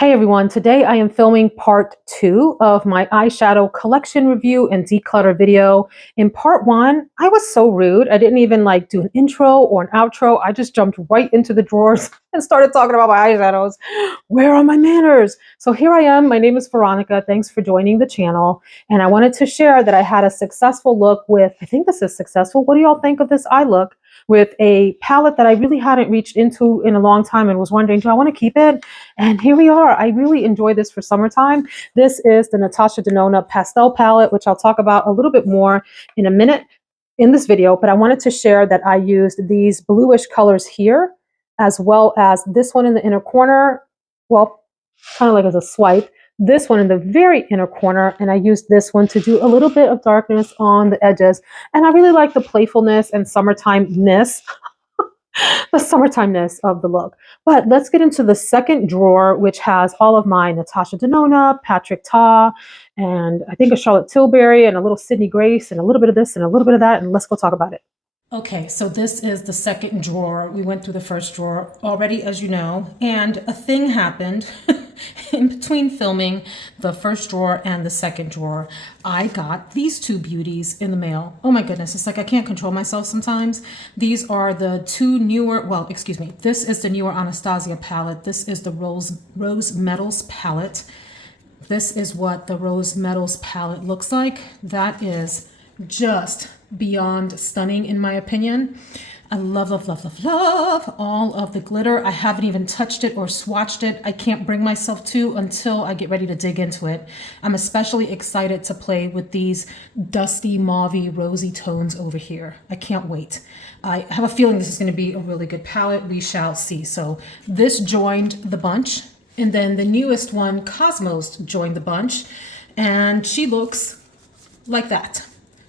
Hey everyone, today I am filming part 2 of my eyeshadow collection review and declutter video. In part 1, I was so rude. I didn't even do an intro or an outro. I just jumped right into the drawers and started talking about my eyeshadows. Where are my manners? So here I am. My name is Veronica. Thanks for joining the channel. And I wanted to share that I had a successful look with, I think this is successful. What do y'all think of this eye look? With a palette that I really hadn't reached into in a long time and was wondering, do I want to keep it? And here we are. I really enjoy this for summertime. This is the Natasha Denona pastel palette, which I'll talk about a little bit more in a minute in this video. But I wanted to share that I used these bluish colors here, as well as this one in the inner corner. Well, kind of like as a swipe. This one in the very inner corner, and I used this one to do a little bit of darkness on the edges. And I really like the playfulness and summertime-ness the summertime-ness of the look. But let's get into the second drawer, which has all of my Natasha Denona, Patrick Ta, and I think a Charlotte Tilbury and a little Sydney Grace and a little bit of this and a little bit of that. And let's go talk about it. Okay, so this is the second drawer. We went through the first drawer already, as you know, and a thing happened in between filming the first drawer and the second drawer. I got these two beauties in the mail. Oh my goodness, it's like I can't control myself sometimes. These are the two newer, well, excuse me, this is the newer Anastasia palette. This is the Rose Metals palette. This is what the Rose Metals palette looks like. That is just beyond stunning in my opinion. I love, love, love, love, love all of the glitter. I haven't even touched it or swatched it. I can't bring myself to until I get ready to dig into it. I'm especially excited to play with these dusty, mauvey, rosy tones over here. I can't wait. I have a feeling this is going to be a really good palette. We shall see. So this joined the bunch. And then the newest one, Cosmos, joined the bunch. And she looks like that.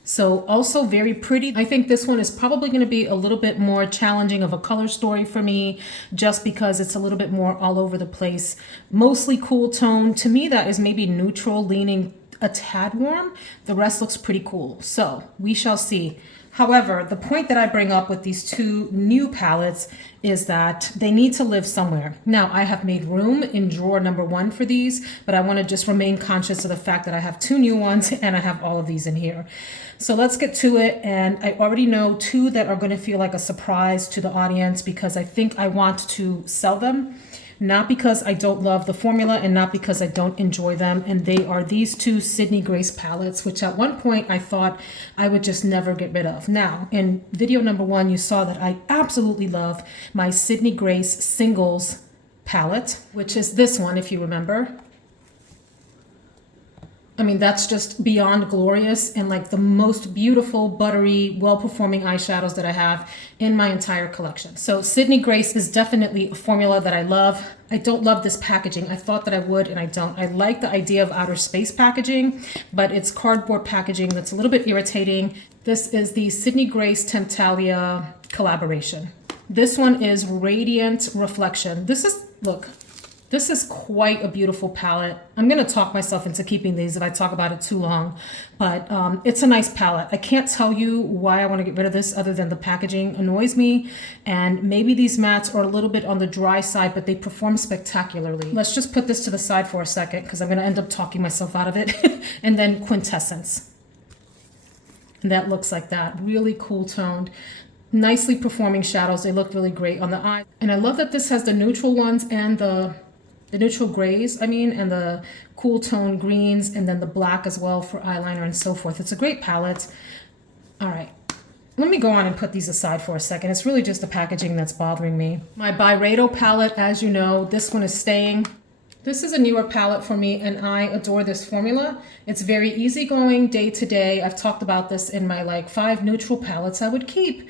So also very pretty. I think this one is probably going to be a little bit more challenging of a color story for me, just because it's a little bit more all over the place. Mostly cool tone. To me, that is maybe neutral, leaning a tad warm. The rest looks pretty cool. So we shall see. However, the point that I bring up with these two new palettes is that they need to live somewhere. Now, I have made room in drawer number 1 for these, but I want to just remain conscious of the fact that I have 2 new ones and I have all of these in here. So let's get to it. And I already know 2 that are going to feel like a surprise to the audience because I think I want to sell them. Not because I don't love the formula and not because I don't enjoy them. And they are these 2 Sydney Grace palettes, which at one point I thought I would just never get rid of. Now, in video number 1, you saw that I absolutely love my Sydney Grace Singles palette, which is this one, if you remember. I mean, that's just beyond glorious and like the most beautiful, buttery, well-performing eyeshadows that I have in my entire collection. So Sydney Grace is definitely a formula that I love. I don't love this packaging. I thought that I would, and I don't. I like the idea of outer space packaging, but it's cardboard packaging that's a little bit irritating. This is the Sydney Grace Temptalia collaboration. This one is Radiant Reflection. This is quite a beautiful palette. I'm going to talk myself into keeping these if I talk about it too long, but it's a nice palette. I can't tell you why I want to get rid of this other than the packaging annoys me, and maybe these mattes are a little bit on the dry side, but they perform spectacularly. Let's just put this to the side for a second because I'm going to end up talking myself out of it. And then Quintessence. And that looks like that. Really cool toned. Nicely performing shadows. They look really great on the eye. And I love that this has the neutral ones and the neutral grays, and the cool tone greens, and then the black as well for eyeliner and so forth. It's a great palette. All right, let me go on and put these aside for a second. It's really just the packaging that's bothering me. My Byredo palette, as you know, this one is staying. This is a newer palette for me, and I adore this formula. It's very easygoing, day to day. I've talked about this in my 5 neutral palettes I would keep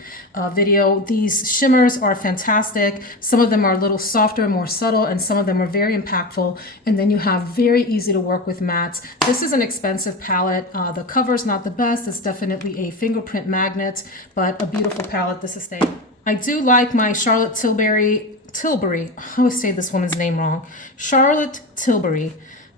video. These shimmers are fantastic. Some of them are a little softer and more subtle, and some of them are very impactful. And then you have very easy to work with mattes. This is an expensive palette. The cover's not the best. It's definitely a fingerprint magnet, but a beautiful palette. This is staying. I do like my Charlotte Tilbury, I always say this woman's name wrong. Charlotte Tilbury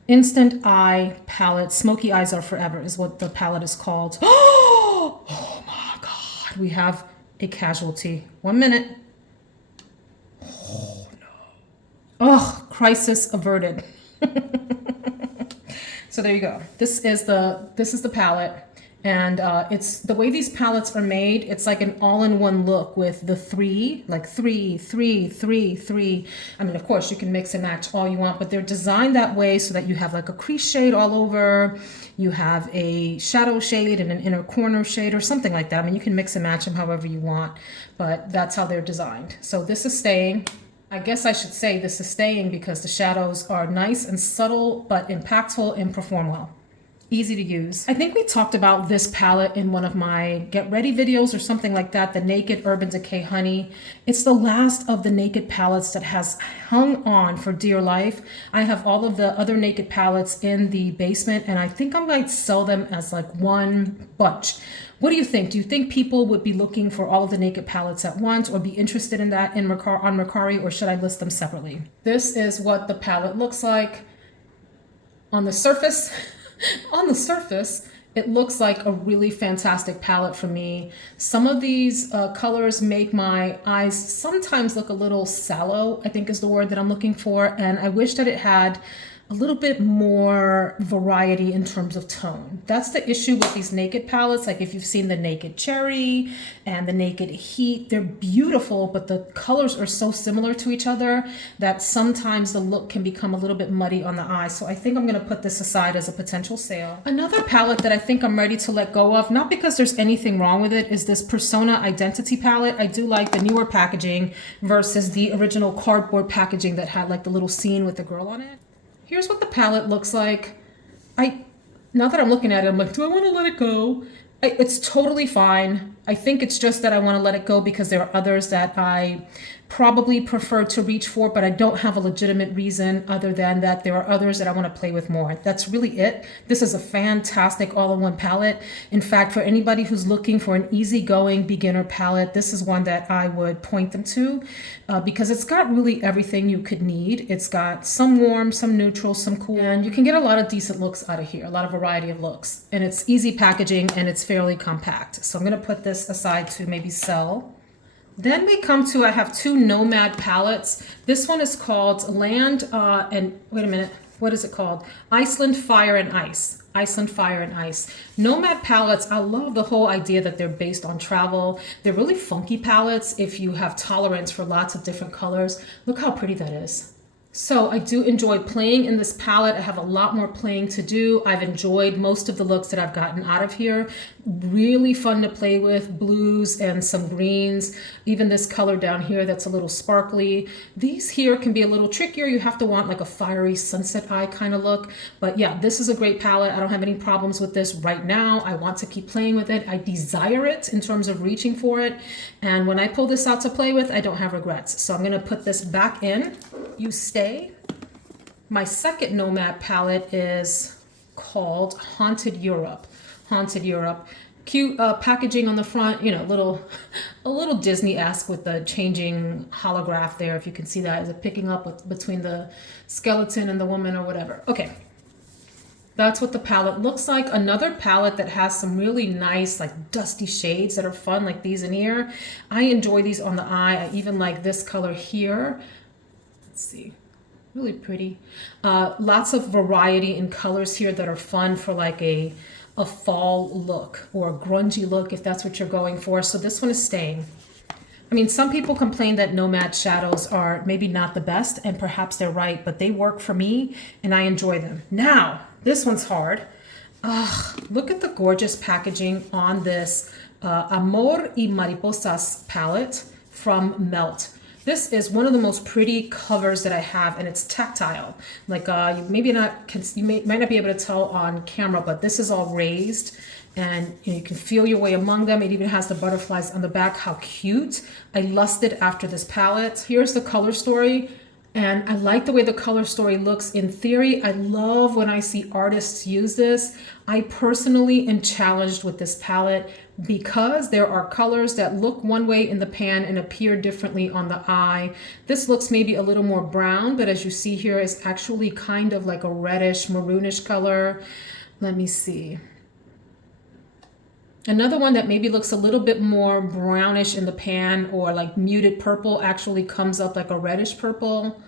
Instant Eye Palette. Smoky Eyes Are Forever is what the palette is called. Oh my God. We have a casualty. 1 minute. Oh no. Oh, crisis averted. So there you go. This is the palette, and it's the way these palettes are made. It's like an all-in-one look with the three, like three, three, three, three. I mean, of course, you can mix and match all you want, but they're designed that way so that you have like a crease shade all over. You have a shadow shade and an inner corner shade or something like that. I mean, you can mix and match them however you want, but that's how they're designed. So this is staying. I guess I should say this is staying because the shadows are nice and subtle, but impactful and perform well. Easy to use. I think we talked about this palette in one of my get ready videos or something like that, the Naked Urban Decay Honey. It's the last of the Naked palettes that has hung on for dear life. I have all of the other Naked palettes in the basement, and I think I'm going to sell them as like one bunch. What do you think? Do you think people would be looking for all of the Naked palettes at once or be interested in that on Mercari, or should I list them separately? This is what the palette looks like on the surface. On the surface, it looks like a really fantastic palette for me. Some of these colors make my eyes sometimes look a little sallow, I think is the word that I'm looking for. And I wish that it had a little bit more variety in terms of tone. That's the issue with these Naked palettes. Like if you've seen the Naked Cherry and the Naked Heat, they're beautiful, but the colors are so similar to each other that sometimes the look can become a little bit muddy on the eye. So I think I'm gonna put this aside as a potential sale. Another palette that I think I'm ready to let go of, not because there's anything wrong with it, is this Persona Identity palette. I do like the newer packaging versus the original cardboard packaging that had like the little scene with the girl on it. Here's what the palette looks like. Now that I'm looking at it, I'm like, do I want to let it go? It's totally fine. I think it's just that I want to let it go because there are others that I probably prefer to reach for, but I don't have a legitimate reason other than that there are others that I want to play with more. That's really it. This is a fantastic all-in-one palette. In fact, for anybody who's looking for an easygoing beginner palette, this is one that I would point them to because it's got really everything you could need. It's got some warm, some neutral, some cool, and you can get a lot of decent looks out of here, a lot of variety of looks. And it's easy packaging and it's fairly compact. So I'm going to put this aside to maybe sell. Then we come to, I have two Nomad palettes. This one is called Land, and wait a minute, what is it called? Iceland Fire and Ice. Iceland Fire and Ice. Nomad palettes, I love the whole idea that they're based on travel. They're really funky palettes if you have tolerance for lots of different colors. Look how pretty that is. So I do enjoy playing in this palette. I have a lot more playing to do. I've enjoyed most of the looks that I've gotten out of here. Really fun to play with, blues and some greens. Even this color down here that's a little sparkly. These here can be a little trickier. You have to want like a fiery sunset eye kind of look. But yeah, this is a great palette. I don't have any problems with this right now. I want to keep playing with it. I desire it in terms of reaching for it. And when I pull this out to play with, I don't have regrets. So I'm gonna put this back in. You stay. My second Nomad palette is called Haunted Europe. Haunted Europe. Cute packaging on the front, you know, a little Disney-esque with the changing holograph there. If you can see that, is it picking up between the skeleton and the woman or whatever? Okay. That's what the palette looks like. Another palette that has some really nice like dusty shades that are fun, like these in here. I enjoy these on the eye. I even like this color here. Let's see, really pretty. Lots of variety in colors here that are fun for like a fall look or a grungy look if that's what you're going for. So this one is staying. I mean, some people complain that Nomad shadows are maybe not the best, and perhaps they're right, but they work for me and I enjoy them. Now, this one's hard. Look at the gorgeous packaging on this Amor y Mariposas palette from Melt. This is one of the most pretty covers that I have, and it's tactile. Like you might not be able to tell on camera, but this is all raised, and you can feel your way among them. It even has the butterflies on the back. How cute! I lusted after this palette. Here's the color story, and I like the way the color story looks in theory. I love when I see artists use this. I personally am challenged with this palette because there are colors that look one way in the pan and appear differently on the eye. This looks maybe a little more brown, but as you see here, is actually kind of like a reddish, maroonish color. Let me see. Another one that maybe looks a little bit more brownish in the pan or like muted purple actually comes up like a reddish purple.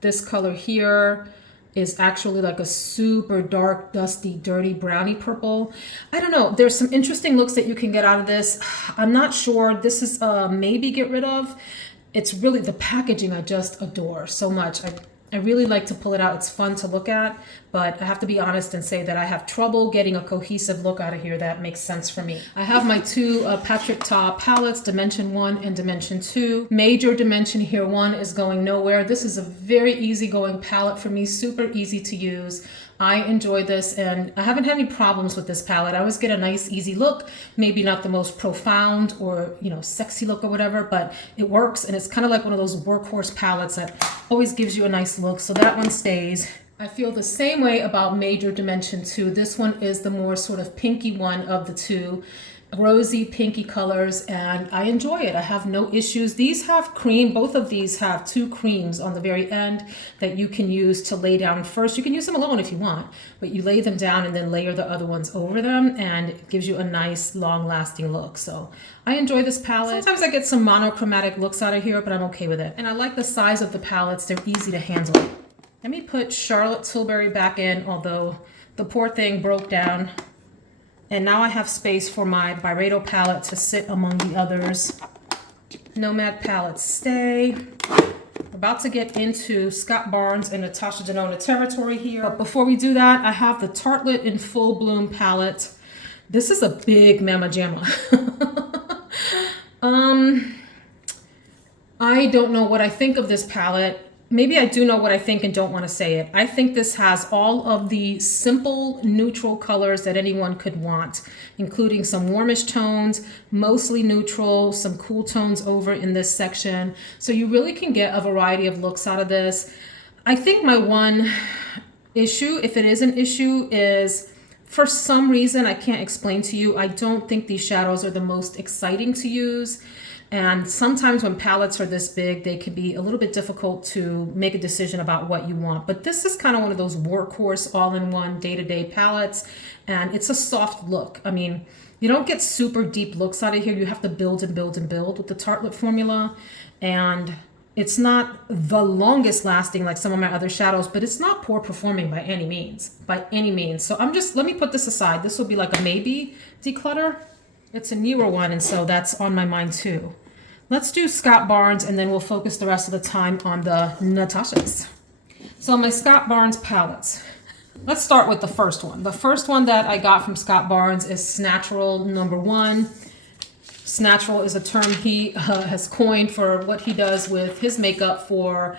This color here is actually like a super dark, dusty, dirty, browny purple. I don't know. There's some interesting looks that you can get out of this. I'm not sure. This is maybe get rid of. It's really the packaging I just adore so much. I really like to pull it out. It's fun to look at, but I have to be honest and say that I have trouble getting a cohesive look out of here that makes sense for me. I have my two Patrick Ta palettes, Dimension 1 and Dimension 2. Major dimension here, 1 is going nowhere. This is a very easygoing palette for me, super easy to use. I enjoy this and I haven't had any problems with this palette. I always get a nice easy look, maybe not the most profound or, you know, sexy look or whatever, but it works and it's kind of like one of those workhorse palettes that always gives you a nice look. So that one stays. I feel the same way about Major Dimension 2. This one is the more sort of pinky one of the two. Rosy pinky colors, and I enjoy it. I have no issues. These have cream. Both of these have 2 creams on the very end that you can use to lay down first. You can use them alone if you want, but you lay them down and then layer the other ones over them, and it gives you a nice long-lasting look. So I enjoy this palette. Sometimes I get some monochromatic looks out of here, but I'm okay with it. And I like the size of the palettes. They're easy to handle. Let me put Charlotte Tilbury back in, although the poor thing broke down. And now I have space for my Byredo palette to sit among the others. Nomad palettes stay. About to get into Scott Barnes and Natasha Denona territory here. But before we do that, I have the Tartelette in Full Bloom palette. This is a big mamma jamma. I don't know what I think of this palette. Maybe I do know what I think and don't want to say it. I think this has all of the simple neutral colors that anyone could want, including some warmish tones, mostly neutral, some cool tones over in this section. So you really can get a variety of looks out of this. I think my one issue, if it is an issue, is for some reason I can't explain to you, I don't think these shadows are the most exciting to use. And sometimes when palettes are this big, they can be a little bit difficult to make a decision about what you want. But this is kind of one of those workhorse all-in-one day-to-day palettes, and it's a soft look. I mean, you don't get super deep looks out of here. You have to build and build and build with the Tartelette formula. And it's not the longest lasting like some of my other shadows, but it's not poor performing by any means, So let me put this aside. This will be like a maybe declutter. It's a newer one, and so that's on my mind too. Let's do Scott Barnes, and then we'll focus the rest of the time on the Natashas. So my Scott Barnes palettes. Let's start with the first one. The first one that I got from Scott Barnes is Snatchural #1. Snatchural is a term he has coined for what he does with his makeup for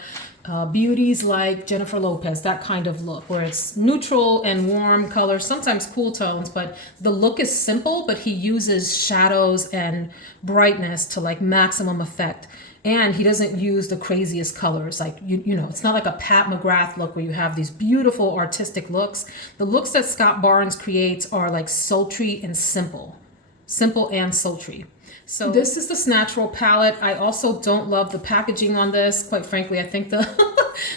beauties like Jennifer Lopez, that kind of look, where it's neutral and warm colors, sometimes cool tones, but the look is simple, but he uses shadows and brightness to like maximum effect. And he doesn't use the craziest colors. Like, you know, it's not like a Pat McGrath look where you have these beautiful artistic looks. The looks that Scott Barnes creates are like sultry and simple and sultry. So this is the Snatchural palette. I also don't love the packaging on this. Quite frankly, I think the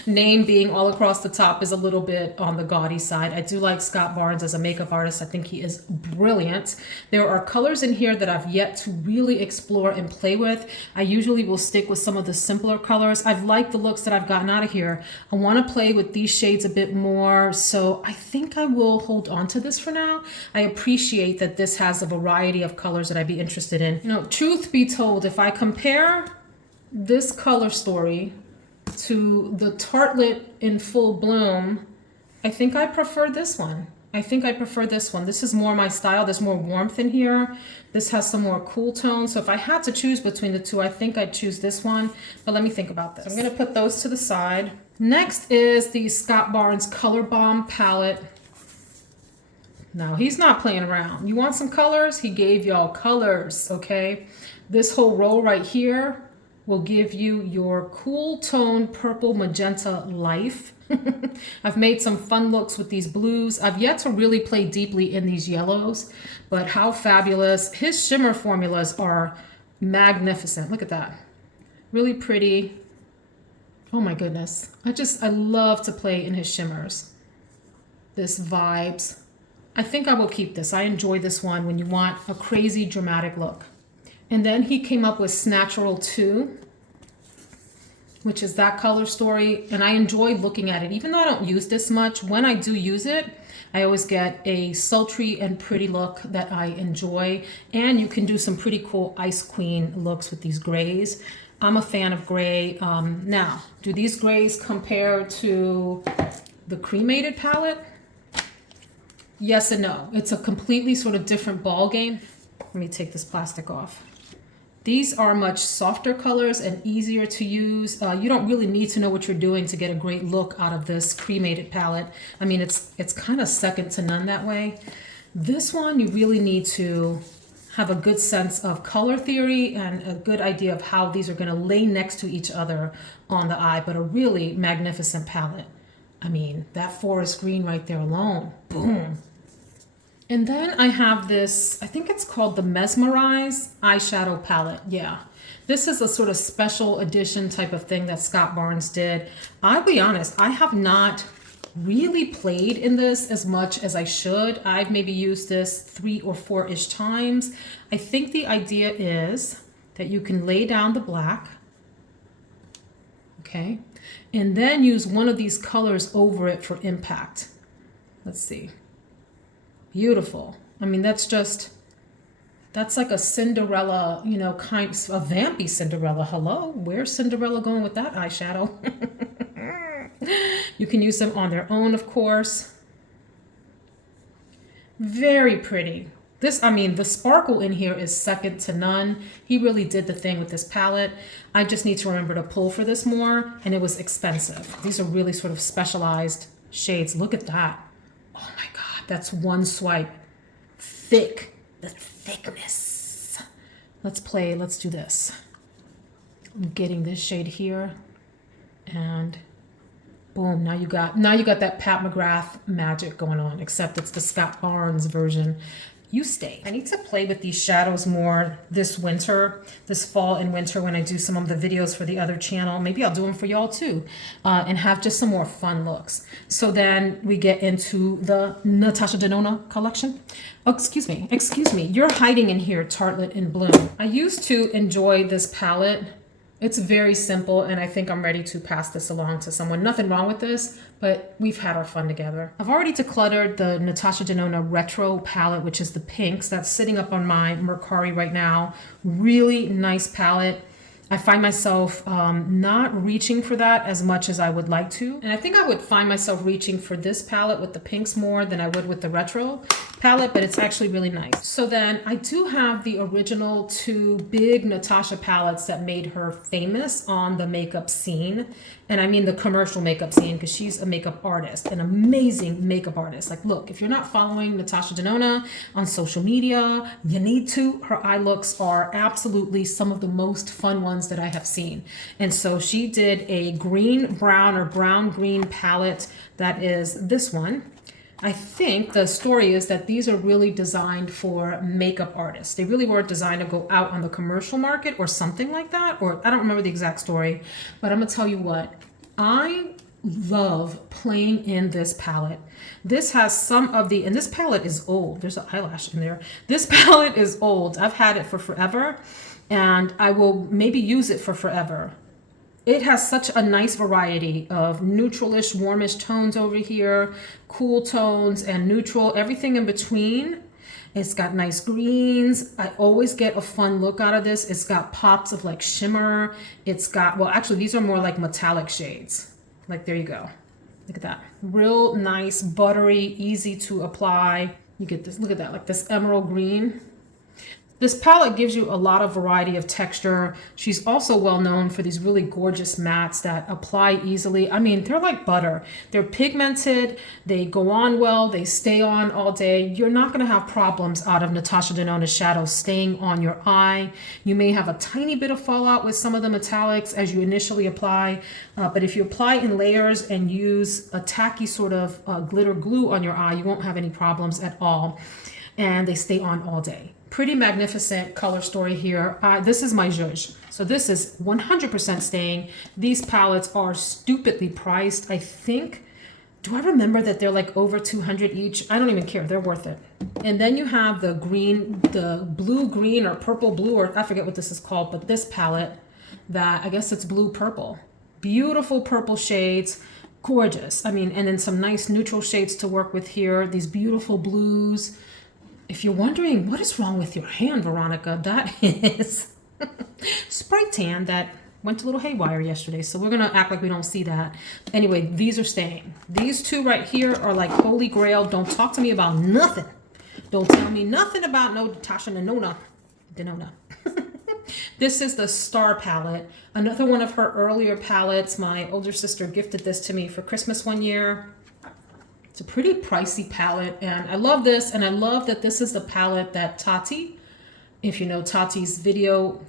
name being all across the top is a little bit on the gaudy side. I do like Scott Barnes as a makeup artist. I think he is brilliant. There are colors in here that I've yet to really explore and play with. I usually will stick with some of the simpler colors. I've liked the looks that I've gotten out of here. I want to play with these shades a bit more, so I think I will hold on to this for now. I appreciate that this has a variety of colors that I'd be interested in. You know, truth be told, if I compare this color story to the Tartelette in Full Bloom, I think I prefer this one. This is more my style. There's more warmth in here. This has some more cool tones. So if I had to choose between the two, I think I'd choose this one. But let me think about this. I'm going to put those to the side. Next is the Scott Barnes Color Bomb palette. Now, he's not playing around. You want some colors? He gave y'all colors, okay? This whole row right here will give you your cool tone purple magenta life. I've made some fun looks with these blues. I've yet to really play deeply in these yellows, but how fabulous. His shimmer formulas are magnificent. Look at that. Really pretty. Oh my goodness. I love to play in his shimmers. This vibes. I think I will keep this. I enjoy this one when you want a crazy dramatic look. And then he came up with Snatchural 2. which is that color story. And I enjoy looking at it. Even though I don't use this much, when I do use it, I always get a sultry and pretty look that I enjoy. And you can do some pretty cool Ice Queen looks with these grays. I'm a fan of gray. Now, do these grays compare to the cremated palette? Yes and no. It's a completely sort of different ball game. Let me take this plastic off. These are much softer colors and easier to use. You don't really need to know what you're doing to get a great look out of this cremated palette. I mean, it's kind of second to none that way. This one, you really need to have a good sense of color theory and a good idea of how these are going to lay next to each other on the eye, but a really magnificent palette. I mean, that forest green right there alone, boom. And then I have this, I think it's called the Mesmerize eyeshadow palette. Yeah, this is a sort of special edition type of thing that Scott Barnes did. I'll be honest, I have not really played in this as much as I should. I've maybe used this 3 or 4-ish times. I think the idea is that you can lay down the black, okay, and then use one of these colors over it for impact. Let's see. Beautiful. I mean, that's like a Cinderella, you know, kind of a vampy Cinderella. Hello, where's Cinderella going with that eyeshadow? You can use them on their own, of course. Very pretty. This, I mean, the sparkle in here is second to none. He really did the thing with this palette. I just need to remember to pull for this more, and it was expensive. These are really sort of specialized shades. Look at that. Oh my God. That's one swipe. Thick. The thickness. Let's do this. I'm getting this shade here. And boom, now you got that Pat McGrath magic going on, except it's the Scott Barnes version. You stay. I need to play with these shadows more this winter, this fall and winter when I do some of the videos for the other channel. Maybe I'll do them for y'all too, and have just some more fun looks. So then we get into the Natasha Denona collection. Oh, excuse me, you're hiding in here, Tartlet in Bloom. I used to enjoy this palette. It's very simple, and I think I'm ready to pass this along to someone. Nothing wrong with this, but we've had our fun together. I've already decluttered the Natasha Denona Retro palette, which is the pinks. That's sitting up on my Mercari right now. Really nice palette. I find myself not reaching for that as much as I would like to. And I think I would find myself reaching for this palette with the pinks more than I would with the retro palette, but it's actually really nice. So then I do have the original 2 big Natasha palettes that made her famous on the makeup scene. And I mean the commercial makeup scene, because she's a makeup artist, an amazing makeup artist. Like, look, if you're not following Natasha Denona on social media, you need to. Her eye looks are absolutely some of the most fun ones that I have seen. And so she did a green brown or brown green palette that is this one. I think the story is that these are really designed for makeup artists. They really were designed to go out on the commercial market or something like that, or I don't remember the exact story, but I'm gonna tell you what, I love playing in this palette. This has some of the, and this palette is old. There's an eyelash in there. This palette is old. I've had it for forever, and I will maybe use it for forever. It has such a nice variety of neutralish, warmish tones over here, cool tones and neutral, everything in between. It's got nice greens. I always get a fun look out of this. It's got pops of like shimmer. It's got, well, actually these are more like metallic shades. Like, there you go. Look at that. Real nice, buttery, easy to apply. You get this, look at that, like this emerald green. This palette gives you a lot of variety of texture. She's also well known for these really gorgeous mattes that apply easily. I mean, they're like butter. They're pigmented, they go on well, they stay on all day. You're not gonna have problems out of Natasha Denona's shadows staying on your eye. You may have a tiny bit of fallout with some of the metallics as you initially apply, but if you apply in layers and use a tacky sort of glitter glue on your eye, you won't have any problems at all. And they stay on all day. Pretty magnificent color story here. This is my zhuzh. So this is 100% staying. These palettes are stupidly priced. I think, do I remember that they're like over 200 each? I don't even care, they're worth it. And then you have the green, the blue green or purple blue, or I forget what this is called, but this palette that I guess it's blue purple. Beautiful purple shades, gorgeous. I mean, and then some nice neutral shades to work with here. These beautiful blues. If you're wondering what is wrong with your hand, Veronica, that is spray tan that went a little haywire yesterday. So we're gonna act like we don't see that. Anyway, these are staying. These two right here are like holy grail. Don't talk to me about nothing. Don't tell me nothing about no Natasha Denona. This is the Star palette. Another one of her earlier palettes. My older sister gifted this to me for Christmas one year. It's a pretty pricey palette, and I love this, and I love that this is the palette that Tati, if you know Tati's video,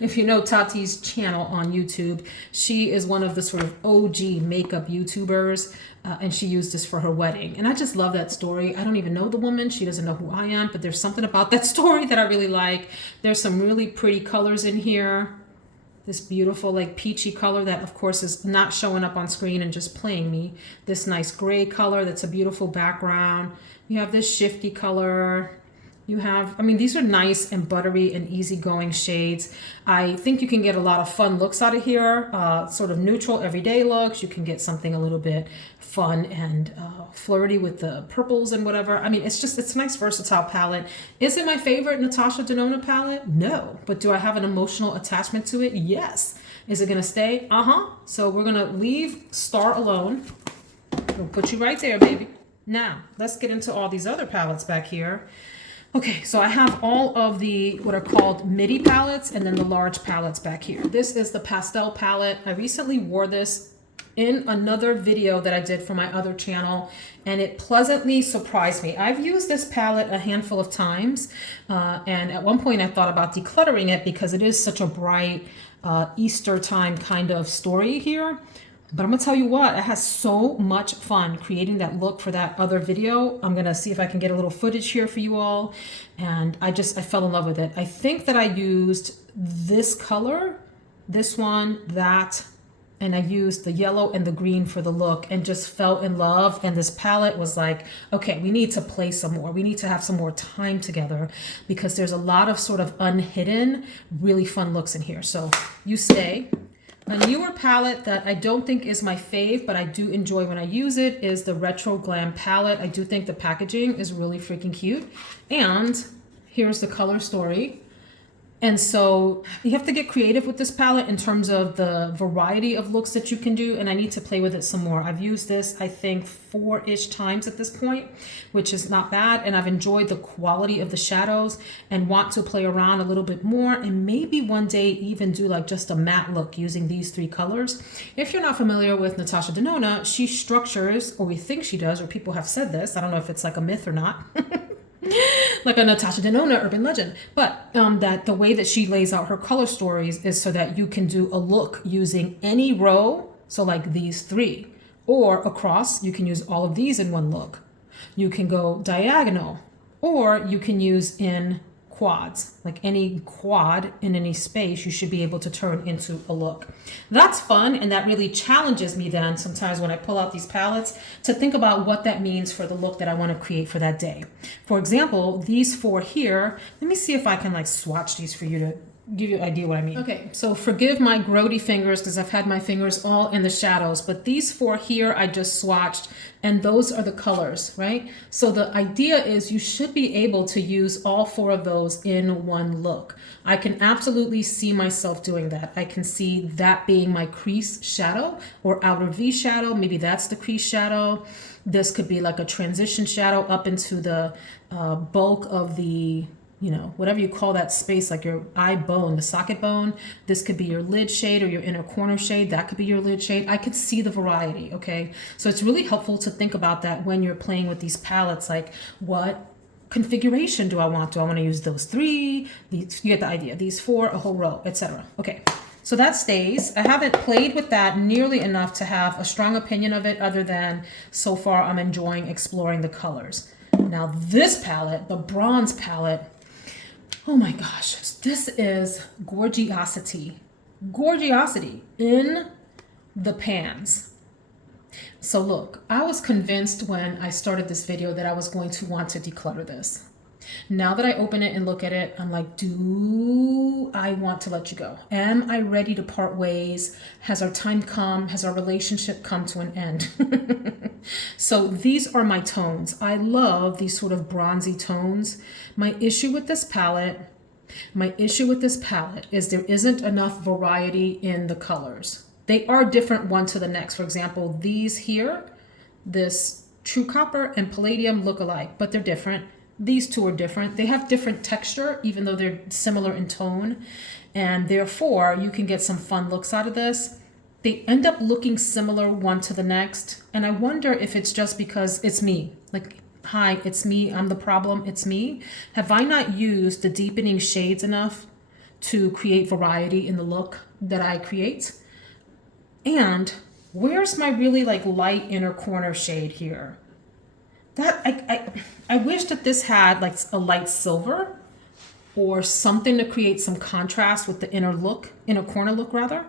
if you know Tati's channel on YouTube, she is one of the sort of OG makeup YouTubers, and she used this for her wedding. And I just love that story. I don't even know the woman. She doesn't know who I am, but there's something about that story that I really like. There's some really pretty colors in here. This beautiful like peachy color that of course is not showing up on screen and just playing me. This nice gray color that's a beautiful background. You have this shifty color. You have, I mean, these are nice and buttery and easygoing shades. I think you can get a lot of fun looks out of here, sort of neutral everyday looks. You can get something a little bit fun and flirty with the purples and whatever. I mean, it's a nice versatile palette. Is it my favorite Natasha Denona palette? No. But do I have an emotional attachment to it? Yes. Is it gonna stay? So we're gonna leave Star alone. We'll put you right there, baby. Now, let's get into all these other palettes back here. Okay, so I have all of the what are called midi palettes and then the large palettes back here. This is the pastel palette. I recently wore this in another video that I did for my other channel, and it pleasantly surprised me. I've used this palette a handful of times, and at one point I thought about decluttering it because it is such a bright Easter time kind of story here. But I'm gonna tell you what, I had so much fun creating that look for that other video. I'm gonna see if I can get a little footage here for you all. And I fell in love with it. I think that I used this color, this one, that, and I used the yellow and the green for the look and just fell in love. And this palette was like, okay, we need to play some more. We need to have some more time together because there's a lot of sort of unhidden, really fun looks in here. So you stay. A newer palette that I don't think is my fave, but I do enjoy when I use it is the Retro Glam palette. I do think the packaging is really freaking cute. And here's the color story. And so you have to get creative with this palette in terms of the variety of looks that you can do. And I need to play with it some more. I've used this, I think, 4-ish times at this point, which is not bad. And I've enjoyed the quality of the shadows and want to play around a little bit more. And maybe one day even do like just a matte look using these 3 colors. If you're not familiar with Natasha Denona, she structures, or we think she does, or people have said this. I don't know if it's like a myth or not. Like a Natasha Denona urban legend, but that the way that she lays out her color stories is so that you can do a look using any row, so like these 3, or across, you can use all of these in one look. You can go diagonal, or you can use in quads, like any quad in any space, you should be able to turn into a look. That's fun, and that really challenges me then sometimes when I pull out these palettes to think about what that means for the look that I want to create for that day. For example, these 4 here, let me see if I can like swatch these for you to give you an idea what I mean. Okay, so forgive my grody fingers because I've had my fingers all in the shadows, but these 4 here I just swatched, and those are the colors, right? So the idea is you should be able to use all 4 of those in one look. I can absolutely see myself doing that. I can see that being my crease shadow or outer V shadow. Maybe that's the crease shadow. This could be like a transition shadow up into the bulk of the, you know, whatever you call that space, like your eye bone, the socket bone. This could be your lid shade or your inner corner shade. That could be your lid shade. I could see the variety, okay? So it's really helpful to think about that when you're playing with these palettes, like what configuration do I want? Do I want to use those 3? These, you get the idea. These 4, a whole row, etc. Okay, so that stays. I haven't played with that nearly enough to have a strong opinion of it other than so far I'm enjoying exploring the colors. Now this palette, the bronze palette, oh my gosh, this is gorgeosity. Gorgeosity in the pans. So look, I was convinced when I started this video that I was going to want to declutter this. Now that I open it and look at it, I'm like, do I want to let you go? Am I ready to part ways? Has our time come? Has our relationship come to an end? So these are my tones. I love these sort of bronzy tones. My issue with this palette is there isn't enough variety in the colors. They are different one to the next. For example, these here, this True Copper and Palladium look alike, but they're different. These two are different. They have different texture, even though they're similar in tone. And therefore, you can get some fun looks out of this. They end up looking similar one to the next. And I wonder if it's just because it's me. Like, hi, it's me. I'm the problem. It's me. Have I not used the deepening shades enough to create variety in the look that I create? And where's my really like light inner corner shade here? That I wish that this had like a light silver or something to create some contrast with the inner corner look rather.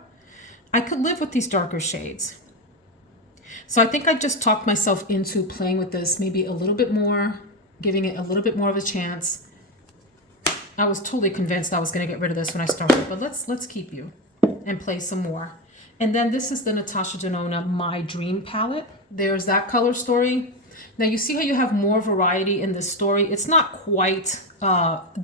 I could live with these darker shades. So I think I just talked myself into playing with this maybe a little bit more, giving it a little bit more of a chance. I was totally convinced I was going to get rid of this when I started, but let's keep you and play some more. And then this is the Natasha Denona My Dream palette. There's that color story. Now you see how you have more variety in this story. It's not quite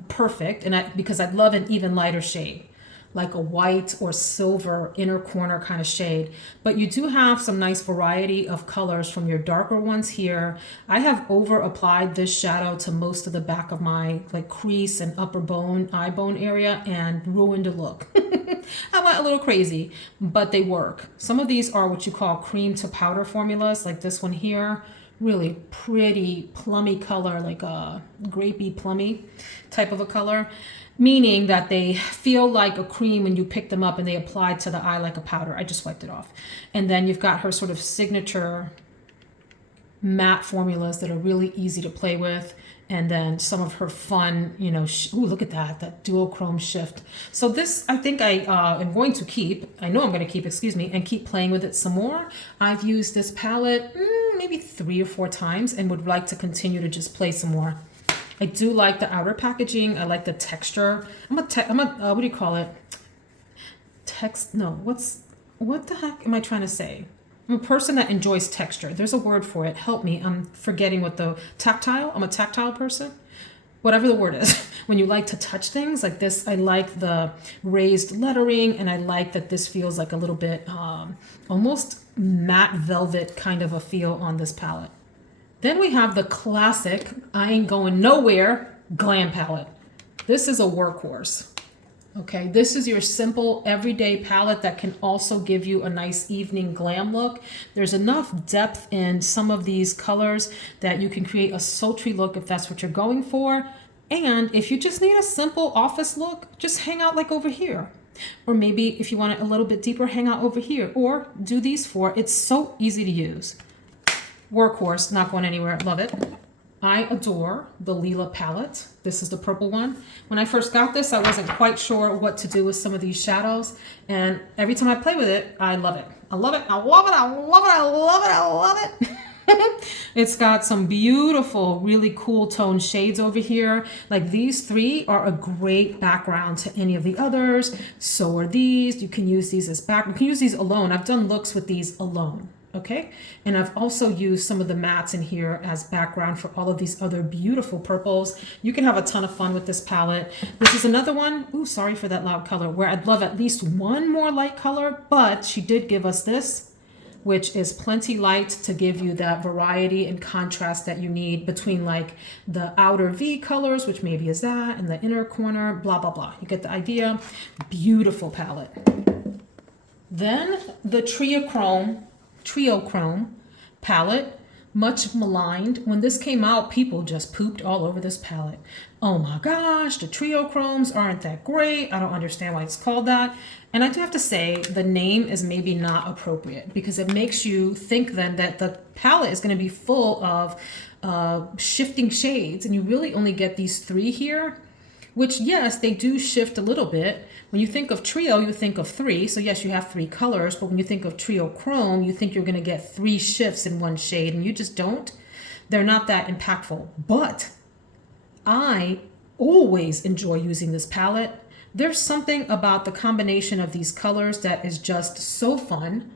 perfect, and because I'd love an even lighter shade, like a white or silver inner corner kind of shade. But you do have some nice variety of colors from your darker ones here. I have over applied this shadow to most of the back of my like crease and upper bone, eye bone area, and ruined the look. I went a little crazy, but they work. Some of these are what you call cream to powder formulas, like this one here. Really pretty plummy color, like a grapey plummy type of a color, meaning that they feel like a cream when you pick them up and they apply to the eye like a powder. I just wiped it off. And then you've got her sort of signature matte formulas that are really easy to play with. And then some of her fun, you know, ooh, look at that duochrome shift. So this, I think I am going to keep, I know I'm going to keep, excuse me, and keep playing with it some more. I've used this palette maybe 3 or 4 times and would like to continue to just play some more. I do like the outer packaging. I like the texture. what do you call it? What the heck am I trying to say? I'm a person that enjoys texture. There's a word for it. Help me. I'm forgetting what tactile. I'm a tactile person. Whatever the word is. When you like to touch things like this, I like the raised lettering, and I like that this feels like a little bit almost matte velvet kind of a feel on this palette. Then we have the classic I Ain't Going Nowhere glam palette. This is a workhorse. Okay, this is your simple everyday palette that can also give you a nice evening glam look. There's enough depth in some of these colors that you can create a sultry look if that's what you're going for. And if you just need a simple office look, just hang out like over here. Or maybe if you want it a little bit deeper, hang out over here. Or do these 4. It's so easy to use. Workhorse, not going anywhere. Love it. I adore the Lila palette. This is the purple one. When I first got this, I wasn't quite sure what to do with some of these shadows. And every time I play with it, I love it. I love it. I love it. I love it. I love it. I love it. It's got some beautiful, really cool tone shades over here. Like these 3 are a great background to any of the others. So are these. You can use these as background. You can use these alone. I've done looks with these alone. Okay, and I've also used some of the mattes in here as background for all of these other beautiful purples. You can have a ton of fun with this palette. This is another one, ooh, sorry for that loud color, where I'd love at least one more light color, but she did give us this, which is plenty light to give you that variety and contrast that you need between like the outer V colors, which maybe is that, and the inner corner, blah, blah, blah. You get the idea. Beautiful palette. Then the Trio Chrome palette, much maligned. When this came out, people just pooped all over this palette. Oh my gosh, the Trio Chromes aren't that great. I don't understand why it's called that. And I do have to say the name is maybe not appropriate because it makes you think then that the palette is going to be full of shifting shades, and you really only get these 3 here, which yes, they do shift a little bit. When you think of Trio, you think of 3. So yes, you have 3 colors, but when you think of Trio Chrome, you think you're going to get 3 shifts in one shade, and you just don't. They're not that impactful. But I always enjoy using this palette. There's something about the combination of these colors that is just so fun.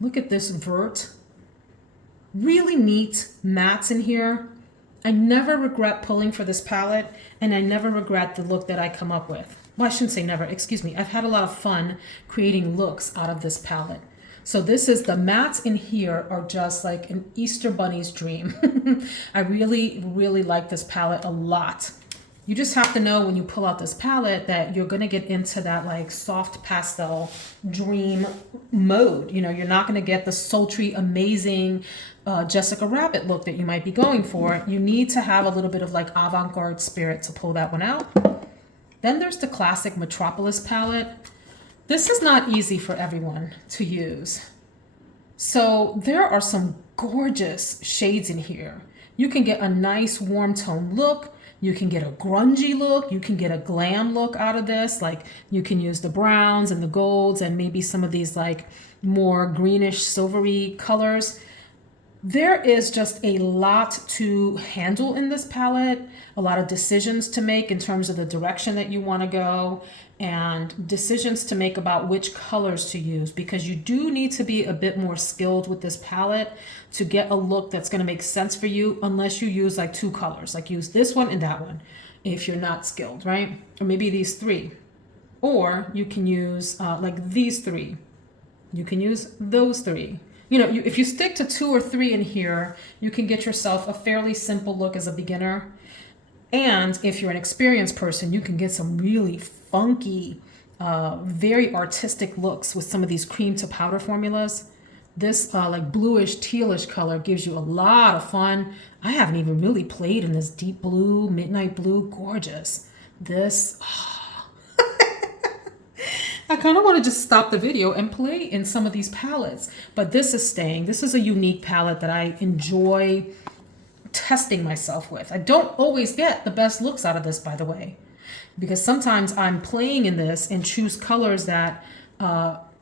Look at this vert. Really neat mattes in here. I never regret pulling for this palette, and I never regret the look that I come up with. Well, I shouldn't say never, excuse me. I've had a lot of fun creating looks out of this palette. So this is, the mattes in here are just like an Easter bunny's dream. I really, really like this palette a lot. You just have to know when you pull out this palette that you're gonna get into that like soft pastel dream mode. You know, you're not gonna get the sultry, amazing Jessica Rabbit look that you might be going for. You need to have a little bit of like avant-garde spirit to pull that one out. Then there's the classic Metropolis palette. This is not easy for everyone to use. So there are some gorgeous shades in here. You can get a nice warm tone look. You can get a grungy look. You can get a glam look out of this. Like you can use the browns and the golds and maybe some of these like more greenish silvery colors. There is just a lot to handle in this palette, a lot of decisions to make in terms of the direction that you want to go, and decisions to make about which colors to use, because you do need to be a bit more skilled with this palette to get a look that's going to make sense for you, unless you use like two colors, like use this one and that one if you're not skilled, right? Or maybe these three. Or you can use like these three. You can use those three. You know, if you stick to 2 or 3 in here, you can get yourself a fairly simple look as a beginner. And if you're an experienced person, you can get some really funky, very artistic looks with some of these cream to powder formulas. This like bluish, tealish color gives you a lot of fun. I haven't even really played in this deep blue, midnight blue, gorgeous. This, I kind of want to just stop the video and play in some of these palettes, but this is staying. This is a unique palette that I enjoy testing myself with. I don't always get the best looks out of this, by the way, because sometimes I'm playing in this and choose colors that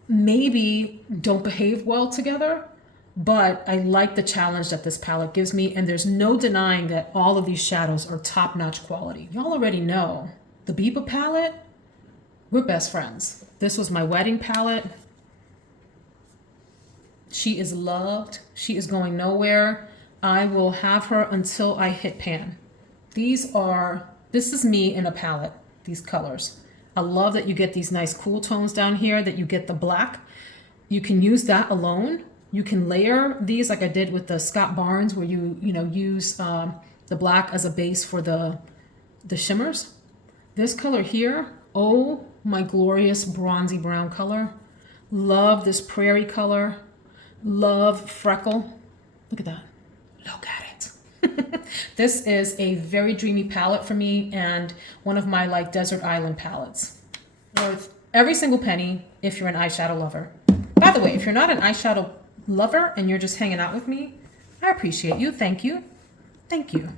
maybe don't behave well together, but I like the challenge that this palette gives me, and there's no denying that all of these shadows are top-notch quality. Y'all already know the Biba palette, we're best friends. This was my wedding palette. She is loved. She is going nowhere. I will have her until I hit pan. This is me in a palette, these colors. I love that you get these nice cool tones down here, that you get the black. You can use that alone. You can layer these like I did with the Scott Barnes, where you use the black as a base for the shimmers. This color here, oh my glorious bronzy brown color. Love this prairie color. Love freckle. Look at that. Look at it. This is a very dreamy palette for me, and one of my like desert island palettes. Worth every single penny if you're an eyeshadow lover. By the way, if you're not an eyeshadow lover and you're just hanging out with me, I appreciate you. Thank you. Thank you.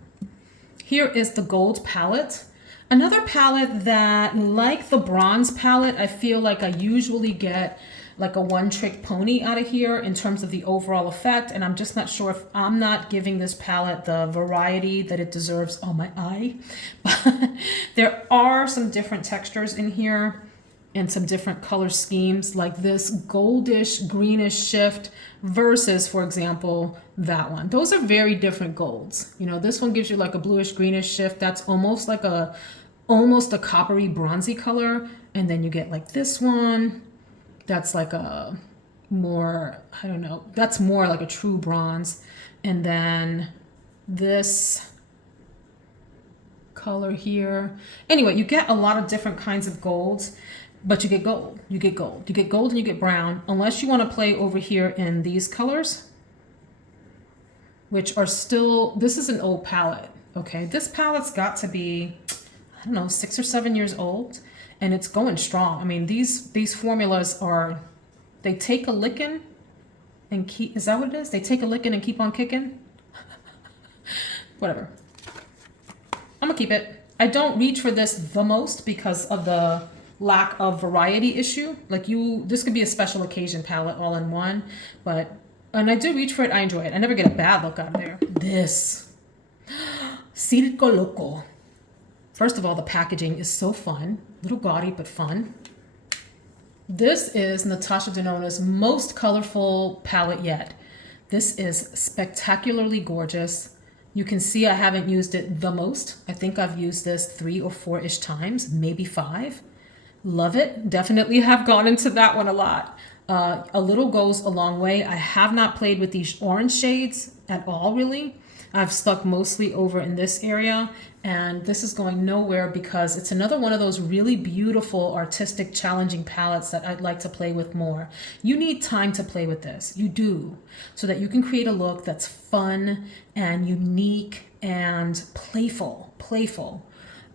Here is the gold palette. Another palette that, like the bronze palette, I feel like I usually get like a one-trick pony out of here in terms of the overall effect, and I'm just not sure if I'm not giving this palette the variety that it deserves. Oh, my eye. But there are some different textures in here and some different color schemes, like this goldish, greenish shift versus, for example, that one. Those are very different golds. You know, this one gives you like a bluish, greenish shift. That's almost like almost a coppery, bronzy color. And then you get like this one. That's like a more, I don't know, that's more like a true bronze. And then this color here. Anyway, you get a lot of different kinds of golds, but you get gold, you get gold, you get gold, and you get brown, unless you want to play over here in these colors, which are still, this is an old palette. Okay, this palette's got to be, I don't know, 6 or 7 years old. And it's going strong. I mean, these formulas are, they take a licking and keep, is that what it is? They take a licking and keep on kicking? Whatever. I'm gonna keep it. I don't reach for this the most because of the lack of variety issue. Like this could be a special occasion palette all in one, and I do reach for it, I enjoy it. I never get a bad look out of there. This. Circo Loco. First of all, the packaging is so fun. A little gaudy, but fun. This is Natasha Denona's most colorful palette yet. This is spectacularly gorgeous. You can see I haven't used it the most. I think I've used this 3 or 4-ish times, maybe 5. Love it. Definitely have gone into that one a lot. A little goes a long way. I have not played with these orange shades at all, really. I've stuck mostly over in this area, and this is going nowhere because it's another one of those really beautiful, artistic, challenging palettes that I'd like to play with more. You need time to play with this. You do, so that you can create a look that's fun and unique and playful.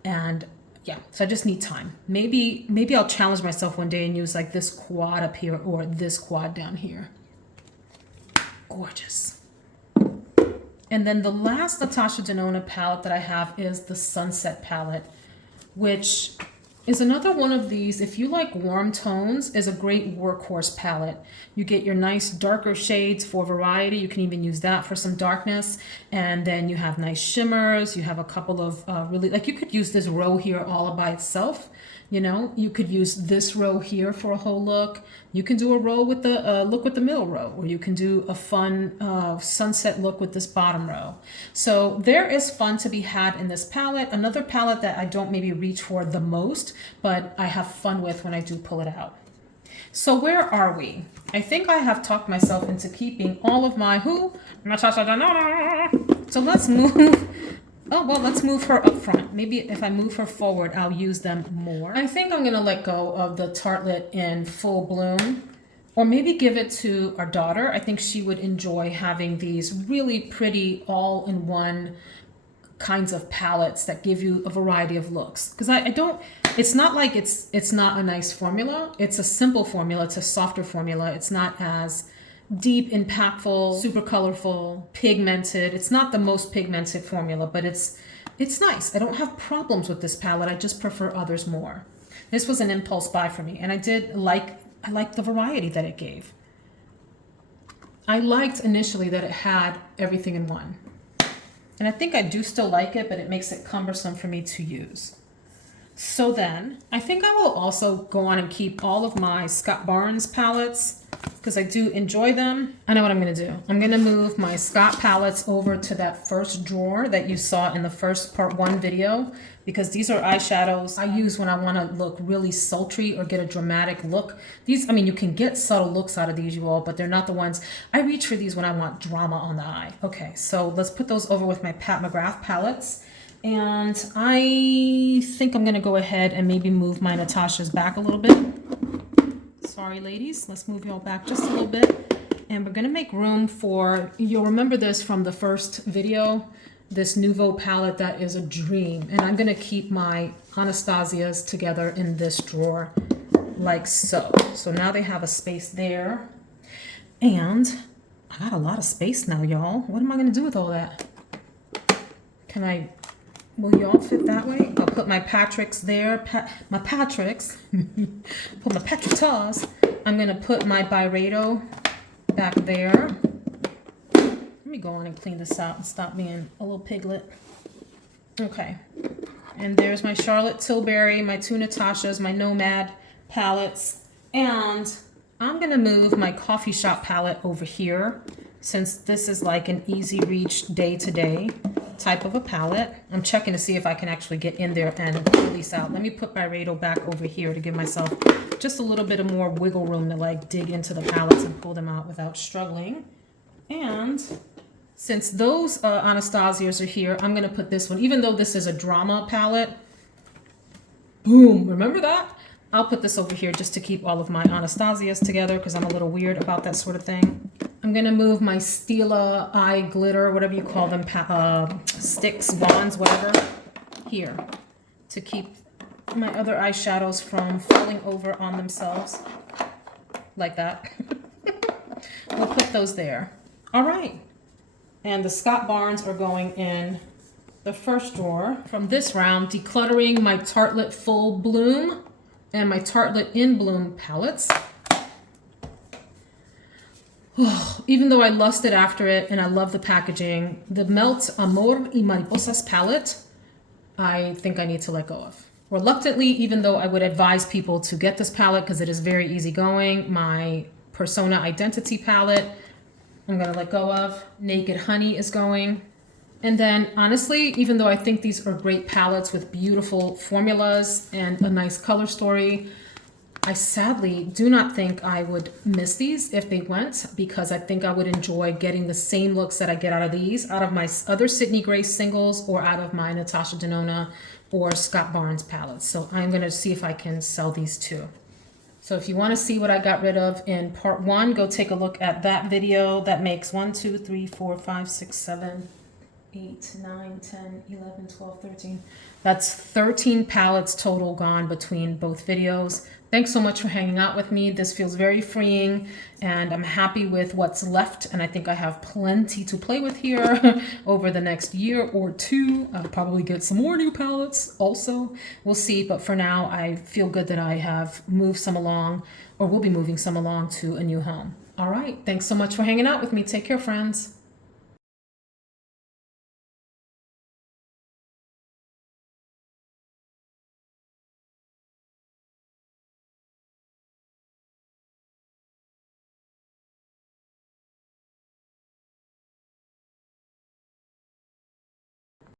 And yeah, so I just need time. Maybe I'll challenge myself one day and use like this quad up here or this quad down here. Gorgeous. And then the last Natasha Denona palette that I have is the Sunset palette, which is another one of these. If you like warm tones, is a great workhorse palette. You get your nice darker shades for variety. You can even use that for some darkness. And then you have nice shimmers. You have a couple of really, like you could use this row here all by itself. You know, you could use this row here for a whole look. You can do a row with the look with the middle row, or you can do a fun sunset look with this bottom row. So there is fun to be had in this palette. Another palette that I don't maybe reach for the most, but I have fun with when I do pull it out. So where are we? I think I have talked myself into keeping all of my Natasha Denona. So let's move. Oh, well, let's move her up front. Maybe if I move her forward, I'll use them more. I think I'm going to let go of the Tartelette in Full Bloom, or maybe give it to our daughter. I think she would enjoy having these really pretty all-in-one kinds of palettes that give you a variety of looks. Because I don't, it's not like it's not a nice formula. It's a simple formula. It's a softer formula. It's not as deep, impactful, super colorful, pigmented. It's not the most pigmented formula, but it's nice. I don't have problems with this palette. I just prefer others more. This was an impulse buy for me, and I liked the variety that it gave. I liked initially that it had everything in one. And I think I do still like it, but it makes it cumbersome for me to use. So then, I think I will also go on and keep all of my Scott Barnes palettes because I do enjoy them. I know what I'm going to do. I'm going to move my Scott palettes over to that first drawer that you saw in the first part 1 video, because these are eyeshadows I use when I want to look really sultry or get a dramatic look. These, I mean, you can get subtle looks out of these, you all, but they're not the ones. I reach for these when I want drama on the eye. Okay, so let's put those over with my Pat McGrath palettes. And I think I'm going to go ahead and maybe move my Natasha's back a little bit. Sorry, ladies. Let's move y'all back just a little bit. And we're going to make room for, you'll remember this from the first video, this Nouveau palette that is a dream. And I'm going to keep my Anastasias together in this drawer like so. So now they have a space there. And I got a lot of space now, y'all. What am I going to do with all that? Will y'all fit that way? I'll put my Patrick's there. My Patrick's. Put my Patrick Tars. I'm going to put my Byredo back there. Let me go on and clean this out and stop being a little piglet. Okay. And there's my Charlotte Tilbury, my two Natashas, my Nomad palettes. And I'm going to move my Coffee Shop palette over here, since this is like an easy reach day-to-day type of a palette. I'm checking to see if I can actually get in there and release out. Let me put Byredo back over here to give myself just a little bit of more wiggle room to like dig into the palettes and pull them out without struggling. And since those Anastasias are here, I'm going to put this one, even though this is a drama palette. Boom, remember that? I'll put this over here just to keep all of my Anastasias together because I'm a little weird about that sort of thing. I'm going to move my Stila eye glitter, whatever you call them, sticks, wands, whatever, here to keep my other eyeshadows from falling over on themselves like that. We'll put those there. All right. And the Scott Barnes are going in the first drawer. From this round, decluttering my Tartelette Full Bloom and my Tartelette In Bloom palettes. Even though I lusted after it and I love the packaging, the Melt Amor y Mariposas palette, I think I need to let go of. Reluctantly, even though I would advise people to get this palette because it is very easygoing. My Persona Identity palette, I'm gonna let go of. Naked Honey is going. And then honestly, even though I think these are great palettes with beautiful formulas and a nice color story, I sadly do not think I would miss these if they went, because I think I would enjoy getting the same looks that I get out of these, out of my other Sydney Grace singles, or out of my Natasha Denona or Scott Barnes palettes. So I'm gonna see if I can sell these too. So if you want to see what I got rid of in part 1, go take a look at that video. That makes 1, 2, 3, 4, 5, 6, 7, 8, 9, 10, 11, 12, 13. That's 13 palettes total gone between both videos. Thanks so much for hanging out with me. This feels very freeing and I'm happy with what's left, and I think I have plenty to play with here over the next year or two. I'll probably get some more new palettes also. We'll see, but for now I feel good that I have moved some along, or will be moving some along to a new home. All right, thanks so much for hanging out with me. Take care, friends.